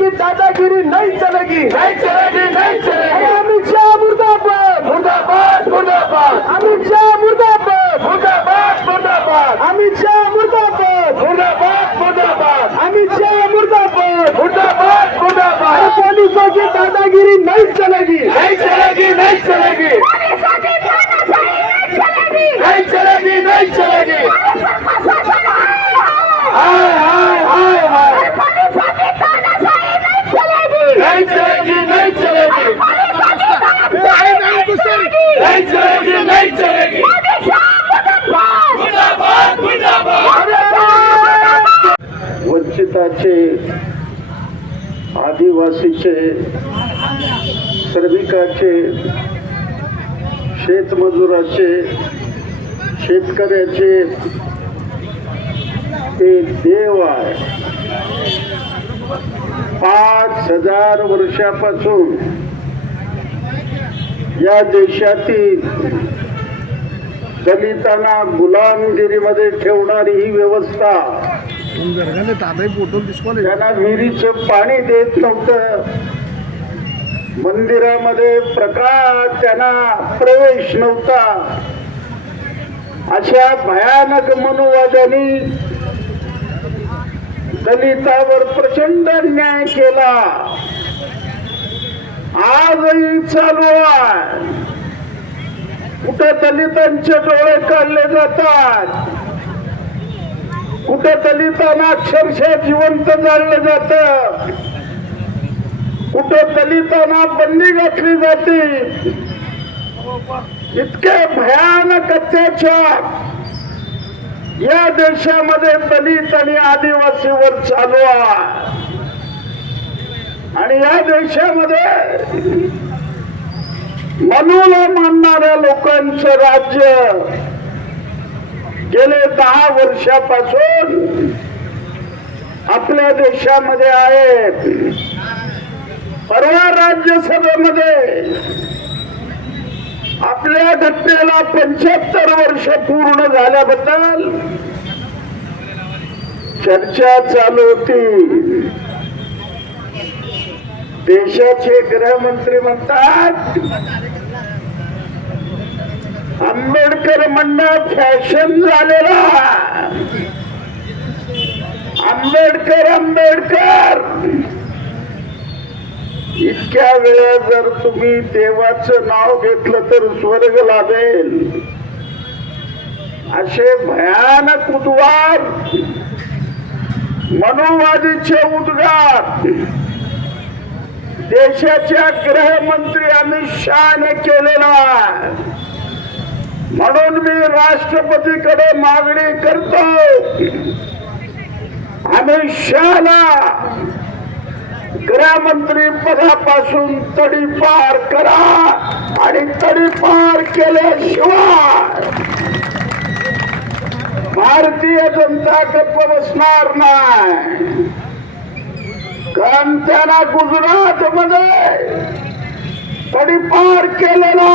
की दादागिरी नहीं चलेगी, नहीं चलेगी, नहीं चलेगी। अमित शाह मुर्दाबाद, मुर्दाबाद, मुर्दाबाद, अमित शाह मुर्दाबाद, मुर्दाबाद, मुर्दाबाद, अमित शाह मुर्दाबाद, मुर्दाबाद, मुर्दाबाद, अमित शाह मुर्दाबाद। मुर्दाबाद, मुर्दाबाद। पुलिसों की दादागिरी नहीं चलेगी, नहीं चलेगी, नहीं चलेगी, नहीं चलेगी, नहीं चलेगी। हाय हाय हाय हाय। नहीं चलेगी, नहीं चलेगी, नहीं चलेगी, नहीं चलेगी। मुर्दाबाद, मुर्दाबाद। वंचिताचे, आदिवासीचे, श्रमिकाचे, शेतमजुराचे, शेतकऱ्याचे ते देव आहे. 5000 वर्षापासून या देशातील दलितांना गुलामगिरीमध्ये ठेवणारी ही व्यवस्था, त्यांना विहिरीचं पाणी देत नव्हतं, मंदिरामध्ये प्रकाश त्यांना प्रवेश नव्हता, अशा भयानक मनुवाद्यांनी दलितावर प्रचंड अन्याय केला. आजही चालू आहे. कुठे दलितांचे डोळे काढले जातात, कुठे दलितांना अक्षरशः जिवंत जाळलं जात, कुठे दलितांना बंदी घातली जाते. इतके भयानक अत्याचार या देशामध्ये दलित आणि आदिवासीवर चालू आहे. आणि या देशामध्ये मनूला मानणाऱ्या लोकांचं राज्य गेले 10 वर्षापासून आपल्या देशामध्ये आहे. परवा राज्यसभेमध्ये आपल्या घटनेला 75 वर्ष पूर्ण झाल्याबद्दल चर्चा चालू होती. देशाचे गृहमंत्री म्हणतात आंबेडकर म्हणणं फॅशन झालेला. आंबेडकर आंबेडकर. इतक्या वेळा जर तुम्ही देवाचं नाव घेतलं तर स्वर्ग लाभेल, असे भयानक उद्गार, मनुवादीचे उद्गार देशाच्या गृहमंत्री अमित शहाने केलेला. म्हणून मी राष्ट्रपतीकडे मागणी करतो, अमित शहाला गृहमंत्री पदापासून तडीपार करा. आणि तडीपार केल्याशिवाय भारतीय जनता गप्प बसणार नाही. कारण त्यांना गुजरात मध्ये तडीपार केलेला.